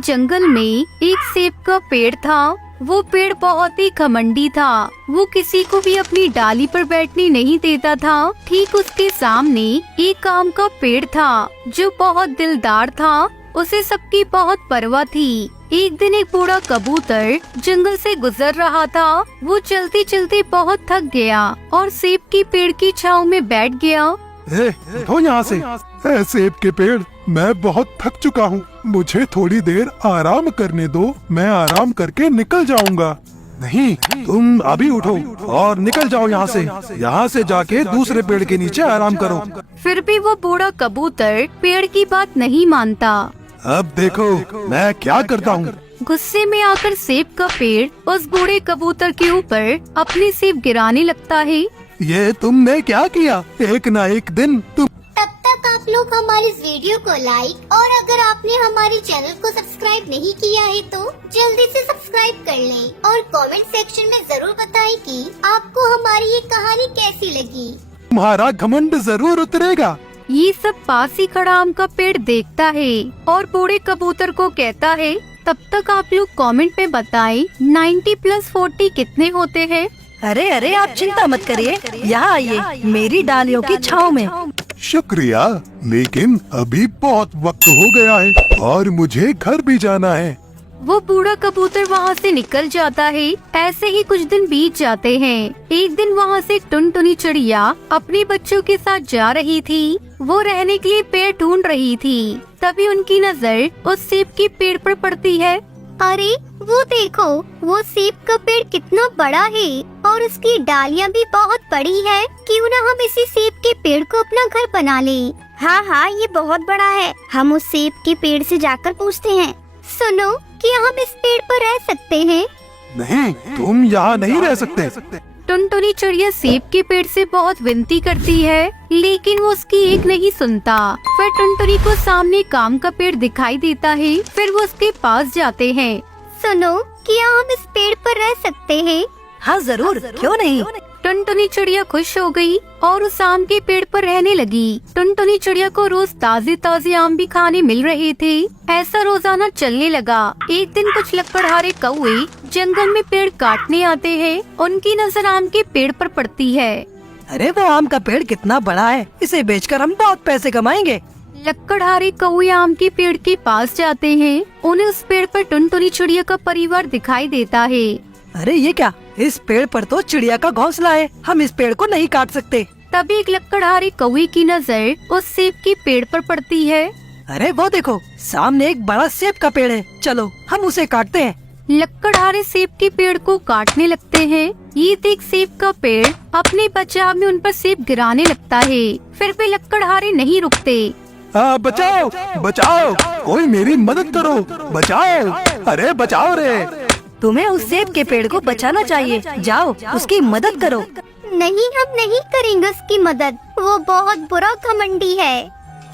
एक जंगल में एक सेब का पेड़ था। वो पेड़ बहुत ही घमंडी था। वो किसी को भी अपनी डाली पर बैठने नहीं देता था। ठीक उसके सामने एक आम का पेड़ था जो बहुत दिलदार था। उसे सबकी बहुत परवाह थी। एक दिन एक बूढ़ा कबूतर जंगल से गुजर रहा था। वो चलते चलते बहुत थक गया और सेब की पेड़ की छांव में बैठ गया। उठो यहाँ से। सेब के पेड़, मैं बहुत थक चुका हूँ। मुझे थोड़ी देर आराम करने दो, मैं आराम करके निकल जाऊंगा। नहीं, तुम अभी उठो और निकल जाओ यहाँ से। यहाँ से जाके दूसरे पेड़ के नीचे आराम करो। फिर भी वो बूढ़ा कबूतर पेड़ की बात नहीं मानता। अब देखो मैं क्या करता हूँ। गुस्से में आकर सेब का पेड़ उस बूढ़े कबूतर के ऊपर अपने सेब गिराने लगता है। ये तुमने क्या किया? एक ना एक दिन तुम। तब तक आप लोग हमारे इस वीडियो को लाइक और अगर आपने हमारे चैनल को सब्सक्राइब नहीं किया है तो जल्दी से सब्सक्राइब कर लें और कमेंट सेक्शन में जरूर बताएं कि आपको हमारी ये कहानी कैसी लगी। तुम्हारा घमंड जरूर उतरेगा। ये सब पास ही खड़ा आम का पेड़ देखता है और बूढ़े कबूतर को कहता है, तब तक आप लोग कमेंट में बताएं 90 + 40 कितने होते हैं। अरे अरे आप चिंता मत करिए, यहाँ आइए मेरी डालियों की छाँव में। शुक्रिया, लेकिन अभी बहुत वक्त हो गया है और मुझे घर भी जाना है। वो बूढ़ा कबूतर वहाँ से निकल जाता है। ऐसे ही कुछ दिन बीत जाते हैं। एक दिन वहाँ से एक टुनटुनी चिड़िया अपने बच्चों के साथ जा रही थी। वो रहने के लिए पेड़ ढूंढ रही थी। तभी उनकी नजर उस सेब के पेड़ पर पड़ती है। अरे वो देखो, वो सेब का पेड़ कितना बड़ा है और उसकी डालियाँ भी बहुत बड़ी है। क्यों न हम इसी सेब के पेड़ को अपना घर बना लें। हाँ हाँ, ये बहुत बड़ा है। हम उस सेब के पेड़ से जाकर पूछते हैं, सुनो, क्या हम इस पेड़ पर रह सकते हैं? नहीं, तुम यहाँ नहीं रह सकते। टुनटुनी चिड़िया सेब के पेड़ से बहुत विनती करती है, लेकिन वो उसकी एक नहीं सुनता। फिर टुनटुनी को सामने काम का पेड़ दिखाई देता है। फिर वो उसके पास जाते हैं। सुनो, क्या हम इस पेड़ पर रह सकते हैं? हाँ जरूर, क्यों नहीं। टुनटुनी चिड़िया खुश हो गई और उस आम के पेड़ पर रहने लगी। टुनटुनी चिड़िया को रोज ताजे ताजे आम भी खाने मिल रहे थे। ऐसा रोजाना चलने लगा। एक दिन कुछ लकड़हारे कौवे जंगल में पेड़ काटने आते हैं। उनकी नजर आम के पेड़ पर पड़ती है। अरे वो आम का पेड़ कितना बड़ा है, इसे बेचकर हम बहुत पैसे कमाएंगे। लकड़हारे कौवे आम के पेड़ के पास जाते हैं। उन्हें उस पेड़ पर टुनटुनी चिड़िया का परिवार दिखाई देता है। अरे ये क्या, इस पेड़ पर तो चिड़िया का घोंसला है, हम इस पेड़ को नहीं काट सकते। तभी एक लकड़हारे कौवे की नजर उस सेब के पेड़ पर पड़ती है। अरे वो देखो, सामने एक बड़ा सेब का पेड़ है, चलो हम उसे काटते हैं। लकड़हारे सेब के पेड़ को काटने लगते हैं। ये देख सेब का पेड़ अपने बचाव में उन पर सेब गिराने लगता है। फिर भी लकड़हारे नहीं रुकते। बचाओ बचाओ, कोई मेरी मदद करो, बचाओ, अरे बचाओ रे। तुम्हें उस सेब के पेड़ को बचाना चाहिए, जाओ उसकी मदद करो। नहीं, हम नहीं करेंगे उसकी मदद, वो बहुत बुरा घमंडी है।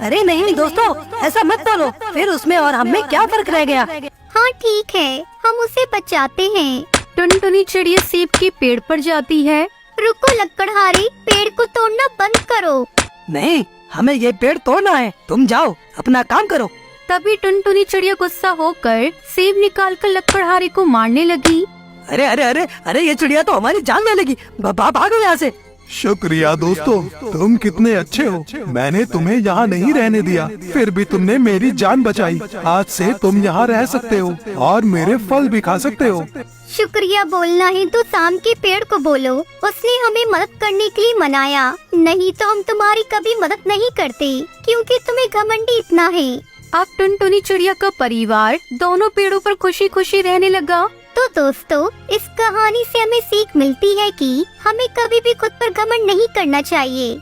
अरे नहीं दोस्तों, ऐसा मत बोलो, फिर उसमें और हम में क्या फर्क रह गया। हाँ ठीक है, हम उसे बचाते हैं। टुनटुनी चिड़िया सेब के पेड़ पर जाती है। रुको लकड़हारे, पेड़ को तोड़ना बंद करो। नहीं, हमें ये पेड़ तोड़ना है, तुम जाओ अपना काम करो। तभी टुनटुनी चिड़िया गुस्सा होकर सेब निकालकर लकड़हारे को मारने लगी। अरे अरे अरे अरे, ये चिड़िया तो हमारी जान ले लेगी, भागो यहाँ से। शुक्रिया दोस्तों, तुम कितने अच्छे हो। मैंने तुम्हें यहाँ नहीं रहने दिया, फिर भी तुमने मेरी जान बचाई। आज से तुम यहाँ रह सकते हो और मेरे फल भी खा सकते हो। शुक्रिया बोलना है तो शाम के पेड़ को बोलो, उसने हमें मदद करने के लिए मनाया। नहीं तो हम तुम्हारी कभी मदद नहीं करते, क्योंकि तुम्हें घमंडी इतना है। अब टुनटुनी चिड़िया का परिवार दोनों पेड़ों पर खुशी खुशी रहने लगा। तो दोस्तों, इस कहानी से हमें सीख मिलती है कि हमें कभी भी खुद पर घमंड नहीं करना चाहिए।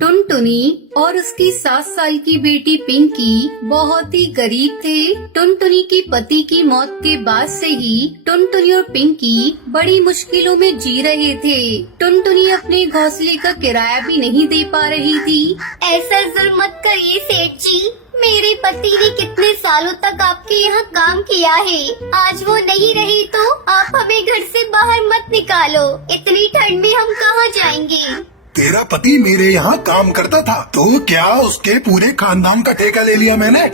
टुनटुनी और उसकी 7 साल की बेटी पिंकी बहुत ही गरीब थे। टुनटुनी के पति की मौत के बाद से ही टुनटुनी और पिंकी बड़ी मुश्किलों में जी रहे थे। टुनटुनी अपने घोंसले का किराया भी नहीं दे पा रही थी। ऐसा जुल्म मत करिए सेठ जी, मेरे पति ने कितने सालों तक आपके यहाँ काम किया है। आज वो नहीं रही तो आप हमें घर से बाहर मत निकालो। इतनी ठंड में हम कहाँ जाएंगे। तेरा पति मेरे यहाँ काम करता था, तो क्या उसके पूरे खानदान का ठेका ले लिया मैंने?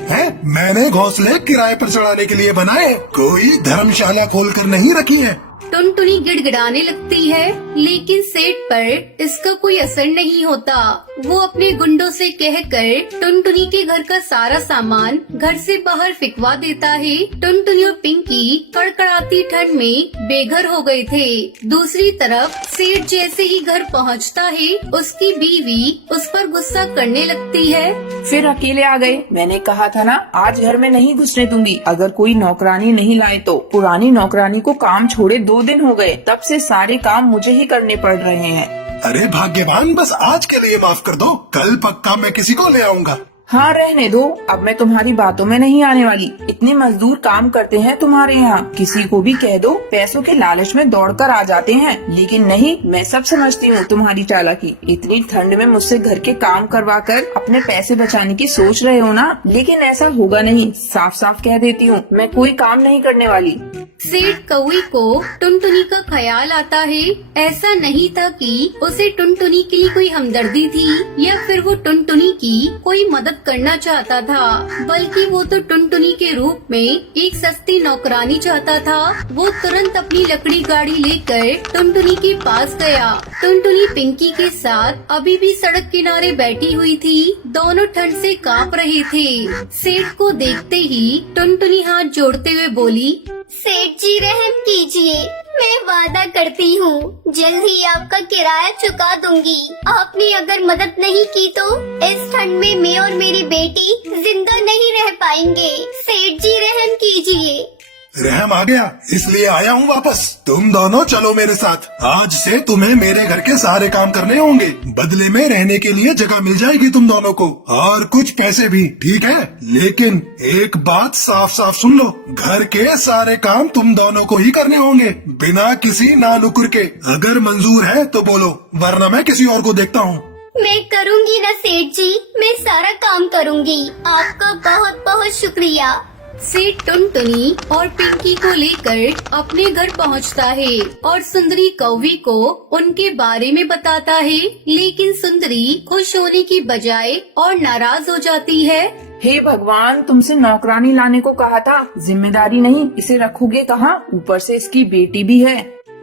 मैंने घोंसले किराए पर चढ़ाने के लिए बनाए, कोई धर्मशाला खोल कर नहीं रखी है। टुनटुनी गिड़गिड़ाने लगती है, लेकिन सेठ पर इसका कोई असर नहीं होता। वो अपने गुंडों से कहकर टुनटुनी के घर का सारा सामान घर से बाहर फिकवा देता है। टुनटुनी और पिंकी कड़कड़ाती ठंड में बेघर हो गए थे। दूसरी तरफ सेठ जैसे ही घर पहुंचता है, उसकी बीवी उस पर गुस्सा करने लगती है। फिर अकेले आ गए, मैंने कहा था ना आज घर में नहीं घुसने दूंगी। अगर कोई नौकरानी नहीं लाए तो। पुरानी नौकरानी को काम छोड़े 2 दिन हो गए, तब से सारे काम मुझे ही करने पड़ रहे हैं। अरे भाग्यवान, बस आज के लिए माफ कर दो, कल पक्का मैं किसी को ले आऊंगा। हाँ रहने दो, अब मैं तुम्हारी बातों में नहीं आने वाली। इतने मजदूर काम करते हैं तुम्हारे यहाँ, किसी को भी कह दो पैसों के लालच में दौड़कर आ जाते हैं। लेकिन नहीं, मैं सब समझती हूँ तुम्हारी चालाकी। इतनी ठंड में मुझसे घर के काम करवा कर अपने पैसे बचाने की सोच रहे हो ना, लेकिन ऐसा होगा नहीं। साफ साफ कह देती हूँ, मैं कोई काम नहीं करने वाली। सेठ कौवी को टुनटुनी का ख्याल आता है। ऐसा नहीं था कि उसे टुनटुनी के लिए कोई हमदर्दी थी या फिर वो टुनटुनी की कोई मदद करना चाहता था, बल्कि वो तो टुनटुनी के रूप में एक सस्ती नौकरानी चाहता था। वो तुरंत अपनी लकड़ी गाड़ी लेकर टुनटुनी के पास गया। टुनटुनी पिंकी के साथ अभी भी सड़क किनारे बैठी हुई थी। दोनों ठंड से कांप रहे थे। सेठ को देखते ही टुनटुनी हाथ जोड़ते हुए बोली, सेठ जी रहम कीजिए, मैं वादा करती हूँ जल्द ही आपका किराया चुका दूंगी। आपने अगर मदद नहीं की तो इस ठंड में मैं और मेरी बेटी जिंदा नहीं रह पाएंगे। सेठ जी रहम कीजिए। रहम आ गया, इसलिए आया हूँ वापस। तुम दोनों चलो मेरे साथ। आज से तुम्हें मेरे घर के सारे काम करने होंगे। बदले में रहने के लिए जगह मिल जाएगी तुम दोनों को, और कुछ पैसे भी, ठीक है? लेकिन एक बात साफ साफ सुन लो, घर के सारे काम तुम दोनों को ही करने होंगे, बिना किसी नानुकुर के। अगर मंजूर है तो बोलो, वरना मैं किसी और को देखता हूँ। मैं करूँगी ना सेठ जी, मैं सारा काम करूँगी। आपका बहुत बहुत शुक्रिया। सेठ टुनटुनी और पिंकी को लेकर अपने घर पहुंचता है और सुंदरी कौवी को उनके बारे में बताता है, लेकिन सुंदरी खुश होने की बजाय और नाराज हो जाती है। हे भगवान, तुमसे नौकरानी लाने को कहा था, जिम्मेदारी नहीं, इसे रखोगे कहाँ? ऊपर से इसकी बेटी भी है।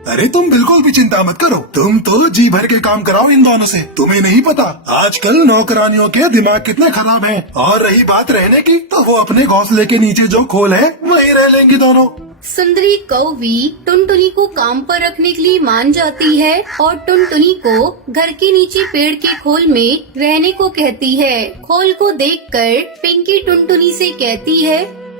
अरे तुम बिल्कुल भी चिंता मत करो, तुम तो जी भर के काम कराओ इन दोनों से। तुम्हें नहीं पता आजकल नौकरानियों के दिमाग कितने खराब हैं। और रही बात रहने की, तो वो अपने घोंसले के नीचे जो खोल है वहीं रह लेंगी दोनों। सुंदरी कौवी टुनटुनी को काम पर रखने के लिए मान जाती है और टुनटुनी को घर के नीचे पेड़ के खोल में रहने को कहती है। खोल को देखकर पिंकी टुनटुनी से कहती है,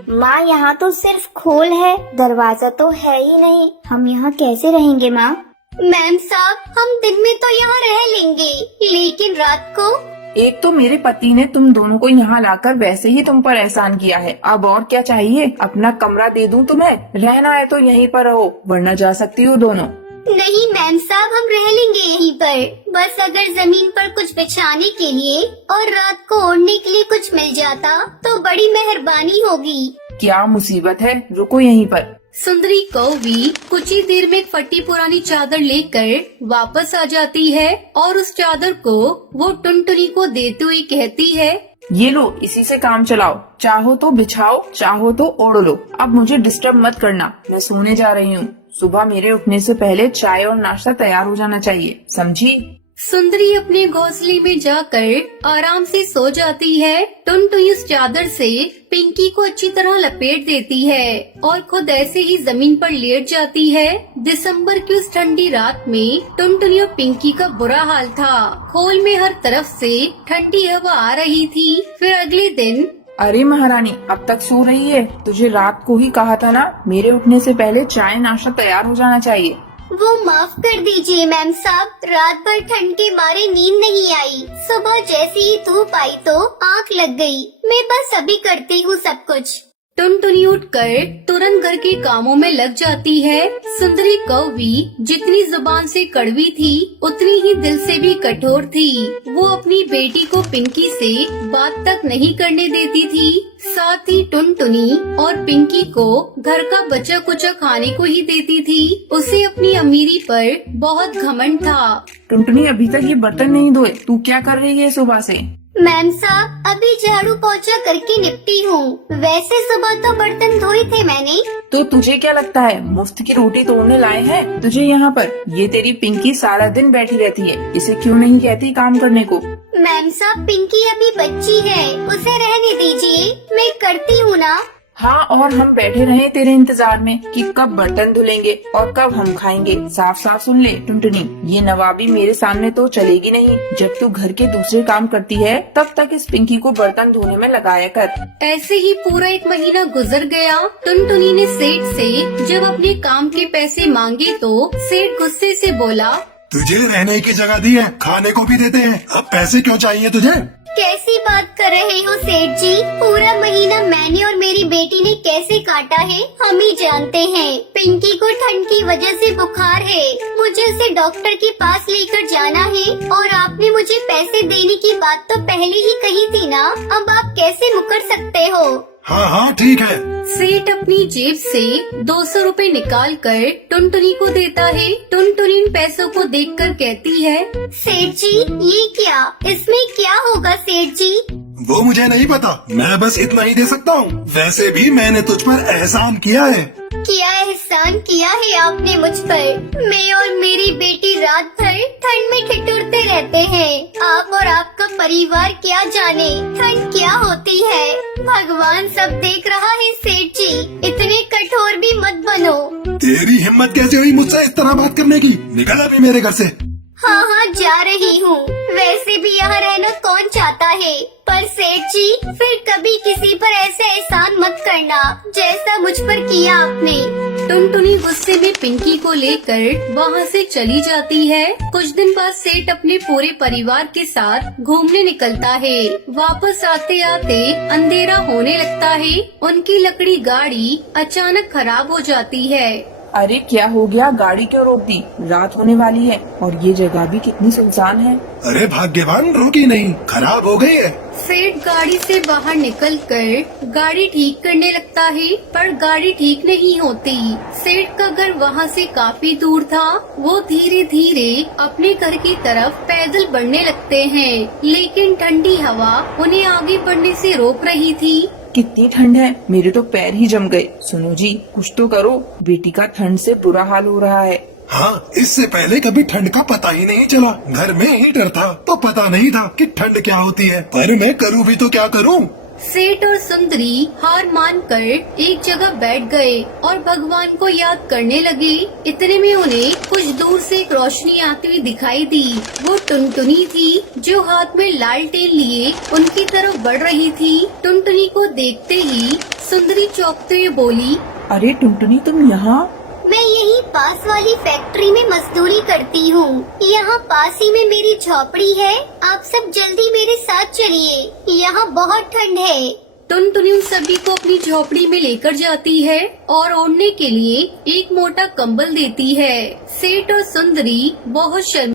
माँ यहाँ तो सिर्फ खोल है, दरवाजा तो है ही नहीं। हम यहाँ कैसे रहेंगे माँ? मैम साहब, हम दिन में तो यहाँ रह लेंगे, लेकिन रात को? एक तो मेरे पति ने तुम दोनों को यहाँ लाकर वैसे ही तुम पर एहसान किया है, अब और क्या चाहिए? अपना कमरा दे दूं तुम्हें? रहना है तो यहीं पर रहो, वरना जा सकती हो दोनों। नहीं मैम साहब, हम रह लेंगे यहीं पर। बस अगर जमीन पर कुछ बिछाने के लिए और रात को ओढ़ने के लिए कुछ मिल जाता तो बड़ी मेहरबानी होगी। क्या मुसीबत है, रुको यहीं पर। सुंदरी कौवी कुछ ही देर में एक फटी पुरानी चादर लेकर वापस आ जाती है और उस चादर को वो टुनटुनी को देते हुए कहती है, ये लो, इसी से काम चलाओ। चाहो तो बिछाओ, चाहो तो ओढ़ लो। अब मुझे डिस्टर्ब मत करना, मैं सोने जा रही हूँ। सुबह मेरे उठने से पहले चाय और नाश्ता तैयार हो जाना चाहिए, समझी? सुंदरी अपने घोंसले में जाकर आराम से सो जाती है। टुनटुनी उस चादर से पिंकी को अच्छी तरह लपेट देती है और खुद ऐसे ही जमीन पर लेट जाती है। दिसंबर की उस ठंडी रात में टुनटुनी और पिंकी का बुरा हाल था। खोल में हर तरफ से ठंडी हवा आ रही थी। फिर अगले दिन, अरे महारानी, अब तक सो रही है? तुझे रात को ही कहा था ना, मेरे उठने से पहले चाय नाश्ता तैयार हो जाना चाहिए। वो माफ कर दीजिए मैम साहब, रात भर ठंड के मारे नींद नहीं आई। सुबह जैसे ही धूप आई तो आंख लग गई। मैं बस अभी करती हूँ सब कुछ। टुनटुनी उठकर तुरंत घर के कामों में लग जाती है। सुंदरी कौवी जितनी जुबान से कड़वी थी, उतनी ही दिल से भी कठोर थी। वो अपनी बेटी को पिंकी से बात तक नहीं करने देती थी। साथ साथ ही टुनटुनी और पिंकी को घर का बचा कुचा खाने को ही देती थी। उसे अपनी अमीरी पर बहुत घमंड था। टुनटुनी अभी तक ये बर्तन नहीं धोए, तू क्या कर रही है सुबह से? मैम साहब, अभी झाड़ू पोछा करके निपटी हूँ। वैसे सुबह तो बर्तन धोए थे मैंने। तो तुझे क्या लगता है मुफ्त की रोटी तोड़ने लाए हैं तुझे यहाँ पर? ये तेरी पिंकी सारा दिन बैठी रहती है, इसे क्यों नहीं कहती काम करने को? मैम साहब, पिंकी अभी बच्ची है, उसे रहने दीजिए, मैं करती हूँ ना। हाँ, और हम बैठे रहे तेरे इंतजार में कि कब बर्तन धुलेंगे और कब हम खाएंगे। साफ साफ सुन ले टुनटुनी, ये नवाबी मेरे सामने तो चलेगी नहीं। जब तू घर के दूसरे काम करती है तब तक इस पिंकी को बर्तन धोने में लगाया कर। ऐसे ही पूरा 1 महीना गुजर गया। टुनटुनी ने सेठ से जब अपने काम के पैसे मांगे तो सेठ गुस्से से बोला, तुझे रहने की जगह दी है, खाने को भी देते हैं, अब पैसे क्यों चाहिए तुझे? कैसी बात कर रहे हो सेठ जी? पूरा महीना मैंने और मेरी बेटी ने कैसे काटा है हम ही जानते हैं। पिंकी को ठंड की वजह से बुखार है, मुझे उसे डॉक्टर के पास लेकर जाना है और आपने मुझे पैसे देने की बात तो पहले ही कही थी ना, अब आप कैसे मुकर सकते हो? हाँ हाँ ठीक है। सेठ अपनी जेब से 200 रुपए निकाल कर टुनटुनी को देता है। टुनटुनी इन पैसों को देखकर कहती है, सेठ जी ये क्या, इसमें क्या होगा सेठ जी? वो मुझे नहीं पता, मैं बस इतना ही दे सकता हूँ। वैसे भी मैंने तुझ पर एहसान किया है। क्या एहसान किया है आपने मुझ पर? मैं और मेरी बेटी रात भर ठंड में ठिठुरते रहते हैं। आप और आपका परिवार क्या जाने ठंड क्या होती है। भगवान सब देख रहा है सेठ जी, इतने कठोर भी मत बनो। तेरी हिम्मत कैसे हुई मुझसे इस तरह बात करने की? निकल अभी मेरे घर से। हाँ हाँ जा रही हूँ, वैसे भी यहाँ रहना कौन चाहता है। पर सेठ जी फिर कभी किसी पर ऐसे एहसान मत करना जैसा मुझ पर किया आपने। टुनटुनी गुस्से में पिंकी को लेकर वहाँ से चली जाती है। कुछ दिन बाद सेठ अपने पूरे परिवार के साथ घूमने निकलता है। वापस आते आते अंधेरा होने लगता है। उनकी लकड़ी गाड़ी अचानक खराब हो जाती है। अरे क्या हो गया, गाड़ी क्यों रोक दी? रात होने वाली है और ये जगह भी कितनी सुनसान है। अरे भाग्यवान, रोकी नहीं, खराब हो गई है। सेठ गाड़ी से बाहर निकलकर गाड़ी ठीक करने लगता है, पर गाड़ी ठीक नहीं होती। सेठ का घर वहाँ से काफी दूर था। वो धीरे धीरे अपने घर की तरफ पैदल बढ़ने लगते हैं, लेकिन ठंडी हवा उन्हें आगे बढ़ने से रोक रही थी। कितनी ठंड है, मेरे तो पैर ही जम गए। सुनो जी, कुछ तो करो, बेटी का ठंड से बुरा हाल हो रहा है। हाँ, इससे पहले कभी ठंड का पता ही नहीं चला। घर में हीटर था तो पता नहीं था कि ठंड क्या होती है, पर मैं करूँ भी तो क्या करूँ। सेठ और सुंदरी हार मानकर एक जगह बैठ गए और भगवान को याद करने लगे। इतने में उन्हें कुछ दूर से एक रोशनी आती हुई दिखाई दी। वो टुनटुनी थी जो हाथ में लालटेन लिए उनकी तरफ बढ़ रही थी। टुनटुनी को देखते ही सुंदरी चौंकते हुए बोली, अरे टुनटुनी, तुम यहाँ? मैं यही पास वाली फैक्ट्री में मजदूरी करती हूँ। यहाँ पास ही में मेरी झोपड़ी है, आप सब जल्दी मेरे साथ चलिए, यहाँ बहुत ठंड है। टुनटुनी उन सभी को अपनी झोपड़ी में लेकर जाती है और ओढ़ने के लिए एक मोटा कंबल देती है। सेठ और सुंदरी बहुत शर्म